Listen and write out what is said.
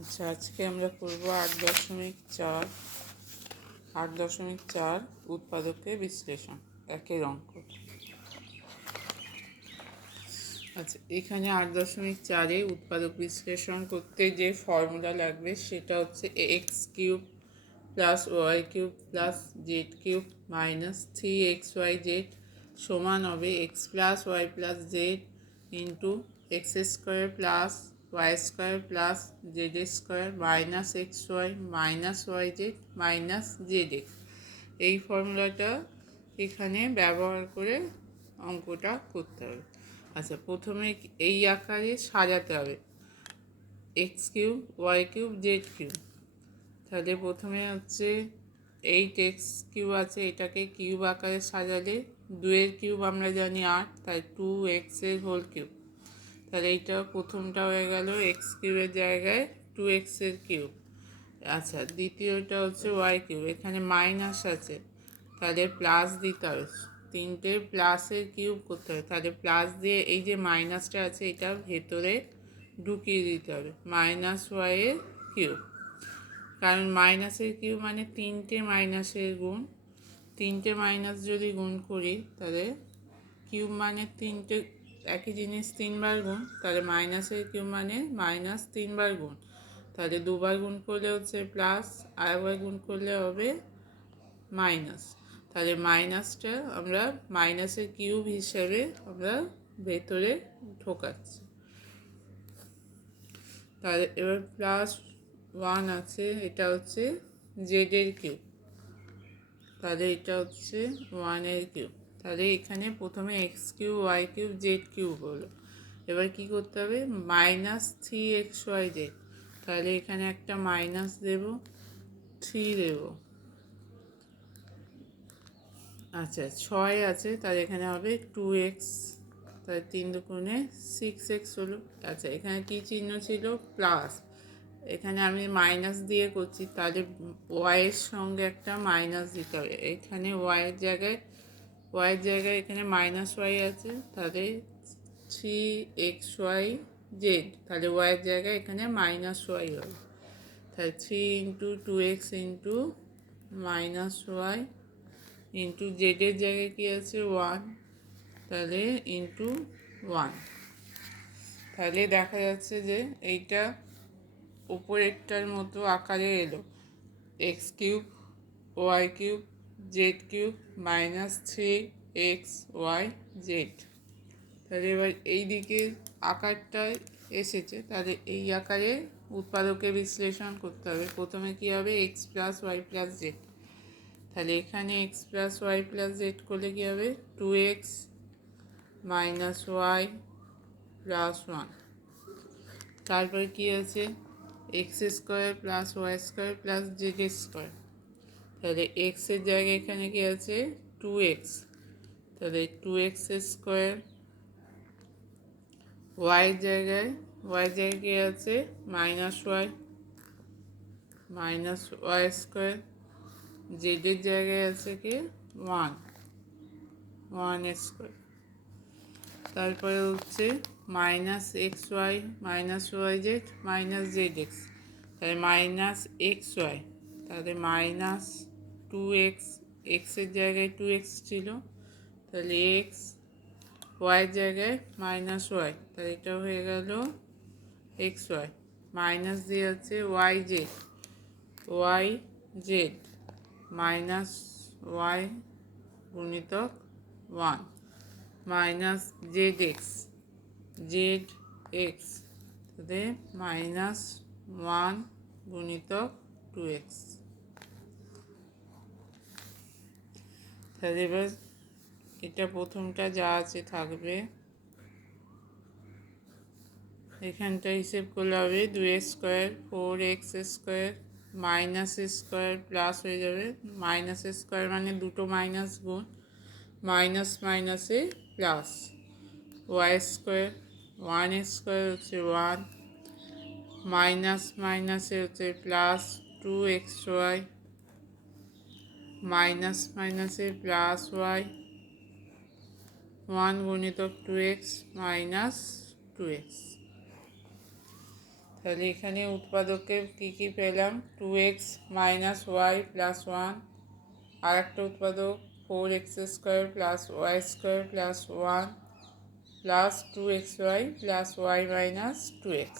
আচ্ছা, আজকে আমরা করব 8.4 উৎপাদকের বিশ্লেষণ, একের অঙ্ক। আচ্ছা, এখানে 8.4-এ উৎপাদক বিশ্লেষণ করতে যে ফর্মুলা লাগবে সেটা হচ্ছে x³ plus y³ plus z³ minus 3xyz সমান হবে x plus y plus z into x square plus y square plus z square minus x y minus y z minus z x. এই ফর্মুলাটা এখানে ব্যবহার করে অঙ্কটা করতে হবে। আচ্ছা, প্রথমে এই আকারে সাজাতে হবে x³ y³ z³। তাহলে প্রথমে হচ্ছে 8x³ আছে, এটাকে কিউব আকারে সাজালে 2-এর কিউব আমরা জানি 8, তাই 2x³ তাহলে এইটা প্রথমটা হয়ে গেল x³ জায়গায় 2x³ আচ্ছা, দ্বিতীয়টা হচ্ছে y³, এখানে মাইনাস আছে তাহলে প্লাস দিতে হবে, 3টে প্লাসের কিউব করতে হবে, তাহলে প্লাস দিয়ে এই যে মাইনাসটা আছে এটা ভেতরে ঢুকিয়ে দিতে হবে, -y⁴, কারণ মাইনাসের কিউব মানে 3টে মাইনাসের গুণ, 3টে মাইনাস যদি গুণ করি তাহলে কিউব মানে 3টে একই জিনিস 3বার গুণ, তাহলে মাইনাসের কিউব মানে -3বার গুণ, তাহলে 2বার গুণ করলে হচ্ছে প্লাস, আরেকবার গুণ করলে হবে মাইনাস, তাহলে মাইনাসটা আমরা মাইনাসের কিউব হিসেবে আমরা ভেতরে ঢোকাচ্ছি। তাহলে এবার +1 আছে, এটা হচ্ছে জেডের কিউব, তাহলে এটা হচ্ছে 1-এর কিউব। তাহলে এখানে প্রথমে x³ y³ z³ হলো। এবার কি করতে হবে, -3xyz, তাহলে এখানে একটা মাইনাস দেব, 3 দেব। আচ্ছা, 6 আছে তাহলে এখানে হবে 2x, তাহলে 3 দুগুণে 6x হলো। আচ্ছা, এখানে কি চিহ্ন ছিল, প্লাস, এখানে আমি মাইনাস দিয়ে করছি, তাহলে ওয়াইয়ের সঙ্গে একটা মাইনাস দিতে হবে, এখানে ওয়াইয়ের জায়গায় এখানে -y আছে, তাহলে 3xyz, তাহলে ওয়াইয়ের জায়গায় এখানে -y হবে, তাহলে 3 into 2x into -y into জেডের জায়গায় কী আছে 1, তাহলে ইন্টু 1, তাহলে দেখা যাচ্ছে যে এইটা উপরেরটার মতো আকারে এলো, x³ y³ z³ -3xyz। তাহলে এবার এই দিকে আকারটা এসেছে, তাহলে এই আকারে উৎপাদকে বিশ্লেষণ করতে হবে। প্রথমে কী হবে, x plus y plus z, তাহলে এখানে x plus y plus z করলে কী হবে, 2x মাইনাস ওয়াই প্লাস 1, তারপরে কী আছে, x² plus y² plus z², তাহলে এক্সের জায়গায় এখানে কি আছে 2x, তাহলে 2x², ওয়াইয়ের জায়গায় কি আছে -y -y², জেডের জায়গায় আছে কি 1² তারপরে হচ্ছে -xy -yz -zx, তাহলে -xy, তাহলে -2x, এক্সের জায়গায় 2x ছিল, তাহলে x, ওয়াইয়ের জায়গায় -y, তাহলে এটা হয়ে গেল xy, মাইনাস দিয়ে আছে yz -y গুণিতক 1 মাইনাস zx তাহলে -1 গুণিতক 2x। তাহলে এবার এটা প্রথমটা যা আছে থাকবে, এখানটা হিসেব করলে হবে 2x² 4x² -² প্লাস হয়ে যাবে, -² মানে দুটো মাইনাস গুণ, মাইনাস মাইনাসে প্লাস, y² 1² হচ্ছে 1, মাইনাস মাইনাসে হচ্ছে প্লাস 2xy, মাইনাস মাইনাসে প্লাস y, 1 গুণিতক 2x মাইনাস 2x। তাহলে এখানে উৎপাদকে কী কী পেলাম, 2x minus Y plus one, আর একটা উৎপাদক 4x² plus y² plus one plus 2xy plus y minus 2x।